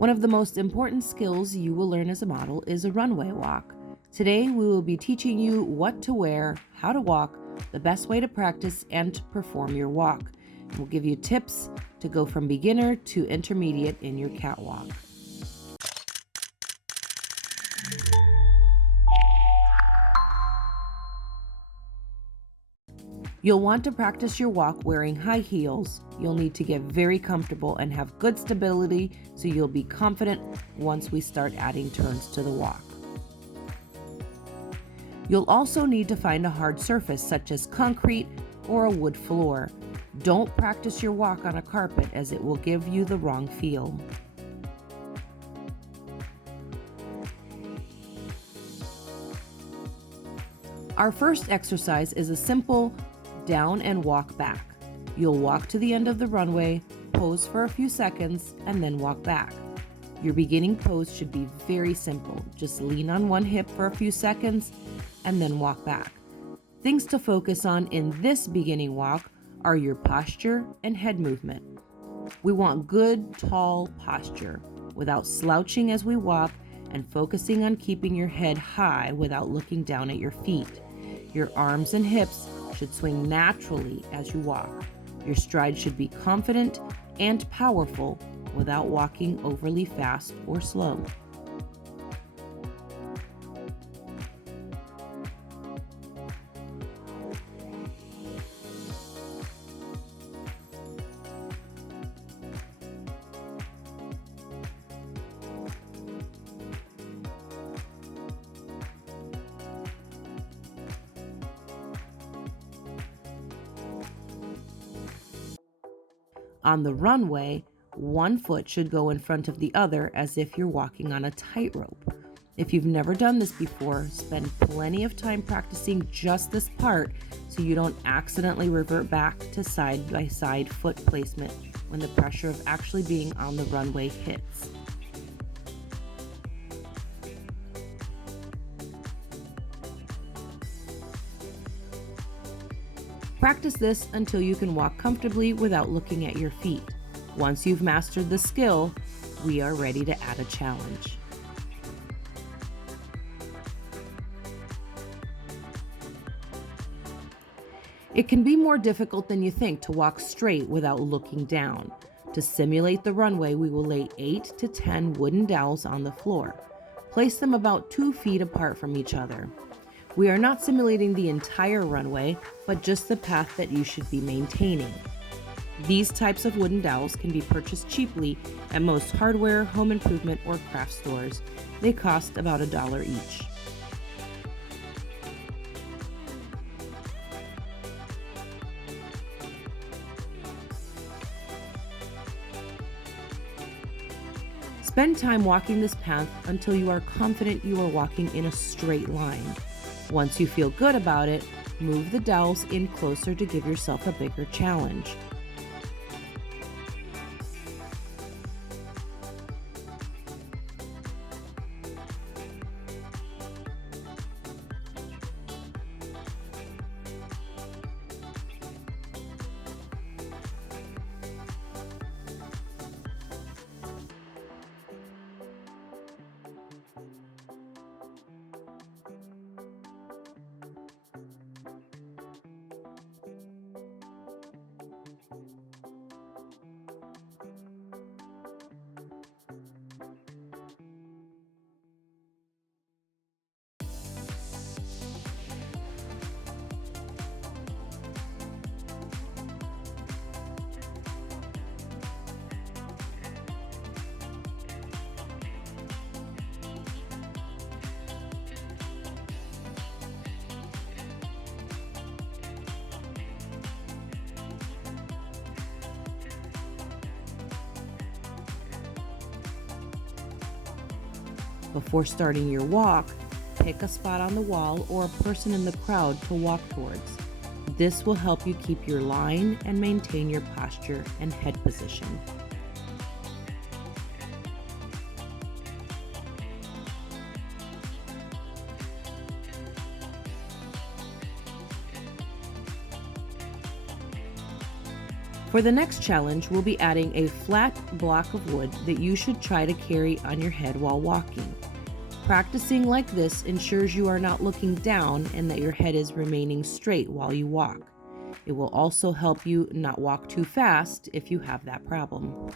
One of the most important skills you will learn as a model is a runway walk. Today we will be teaching you what to wear, how to walk, the best way to practice and to perform your walk. We'll give you tips to go from beginner to intermediate in your catwalk. You'll want to practice your walk wearing high heels. You'll need to get very comfortable and have good stability so you'll be confident once we start adding turns to the walk. You'll also need to find a hard surface such as concrete or a wood floor. Don't practice your walk on a carpet as it will give you the wrong feel. Our first exercise is a simple down and walk back. You'll walk to the end of the runway, pose for a few seconds, and then walk back. Your beginning pose should be very simple. Just lean on one hip for a few seconds and then walk back. Things to focus on in this beginning walk are your posture and head movement. We want good, tall posture without slouching as we walk and focusing on keeping your head high without looking down at your feet. Your arms and hips should swing naturally as you walk. Your stride should be confident and powerful without walking overly fast or slow. On the runway, one foot should go in front of the other as if you're walking on a tightrope. If you've never done this before, spend plenty of time practicing just this part so you don't accidentally revert back to side-by-side foot placement when the pressure of actually being on the runway hits. Practice this until you can walk comfortably without looking at your feet. Once you've mastered the skill, we are ready to add a challenge. It can be more difficult than you think to walk straight without looking down. To simulate the runway, we will lay 8 to 10 wooden dowels on the floor. Place them about 2 feet apart from each other. We are not simulating the entire runway, but just the path that you should be maintaining. These types of wooden dowels can be purchased cheaply at most hardware, home improvement, or craft stores. They cost about $1 each. Spend time walking this path until you are confident you are walking in a straight line. Once you feel good about it, move the dowels in closer to give yourself a bigger challenge. Before starting your walk, pick a spot on the wall or a person in the crowd to walk towards. This will help you keep your line and maintain your posture and head position. For the next challenge, we'll be adding a flat block of wood that you should try to carry on your head while walking. Practicing like this ensures you are not looking down and that your head is remaining straight while you walk. It will also help you not walk too fast if you have that problem.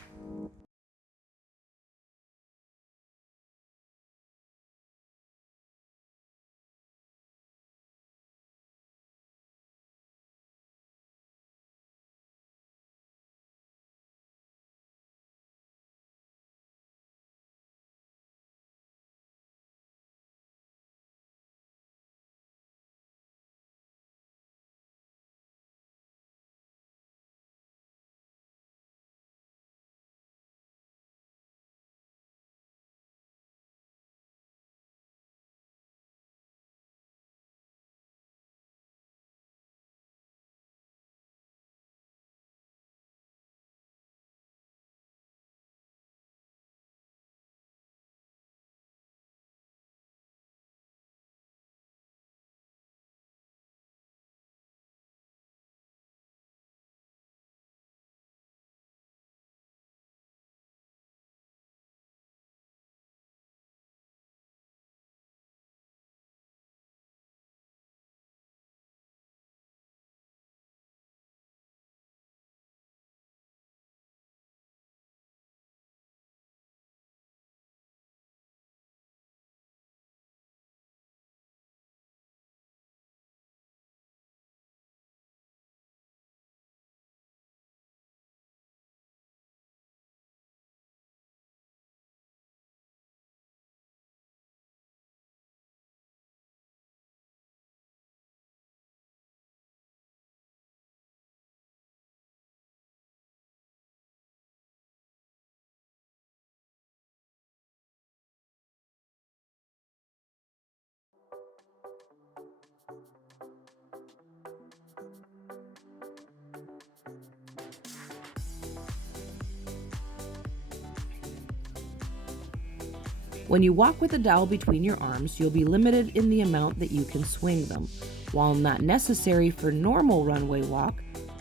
When you walk with a dowel between your arms, you'll be limited in the amount that you can swing them. While not necessary for normal runway walk,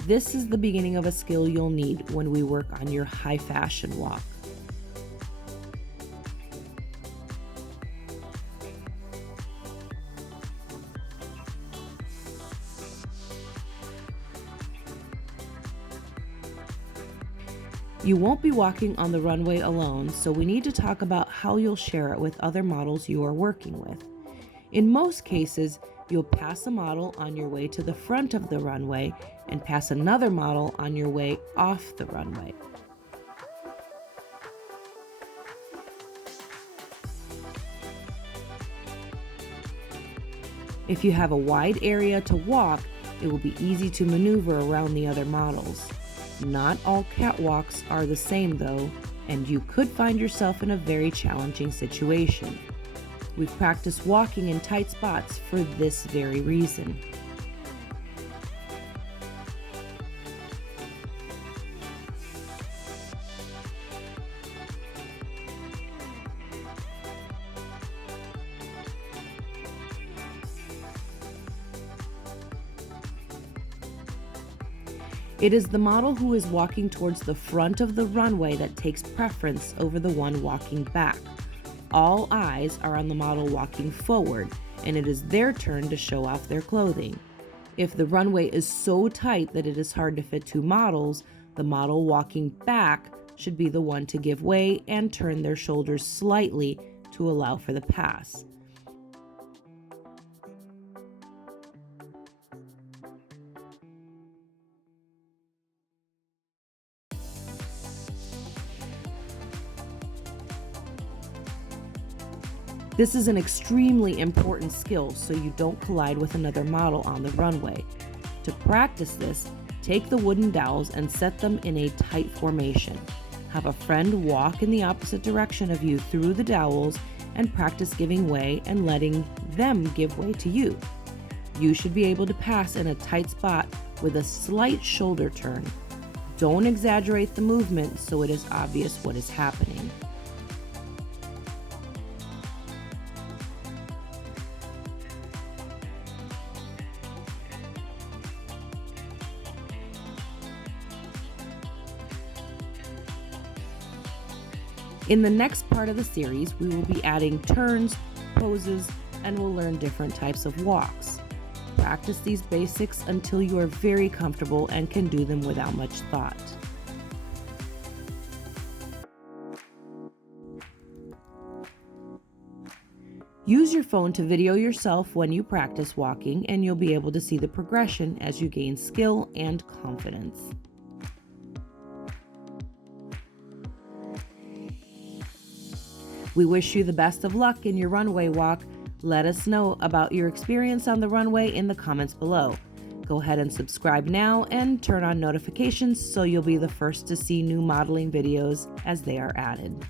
this is the beginning of a skill you'll need when we work on your high fashion walk. You won't be walking on the runway alone, so we need to talk about how you'll share it with other models you are working with. In most cases, you'll pass a model on your way to the front of the runway and pass another model on your way off the runway. If you have a wide area to walk, it will be easy to maneuver around the other models. Not all catwalks are the same though, and you could find yourself in a very challenging situation. We've practiced walking in tight spots for this very reason. It is the model who is walking towards the front of the runway that takes preference over the one walking back. All eyes are on the model walking forward, and it is their turn to show off their clothing. If the runway is so tight that it is hard to fit two models, the model walking back should be the one to give way and turn their shoulders slightly to allow for the pass. This is an extremely important skill so you don't collide with another model on the runway. To practice this, take the wooden dowels and set them in a tight formation. Have a friend walk in the opposite direction of you through the dowels and practice giving way and letting them give way to you. You should be able to pass in a tight spot with a slight shoulder turn. Don't exaggerate the movement so it is obvious what is happening. In the next part of the series, we will be adding turns, poses, and we'll learn different types of walks. Practice these basics until you are very comfortable and can do them without much thought. Use your phone to video yourself when you practice walking, and you'll be able to see the progression as you gain skill and confidence. We wish you the best of luck in your runway walk. Let us know about your experience on the runway in the comments below. Go ahead and subscribe now and turn on notifications so you'll be the first to see new modeling videos as they are added.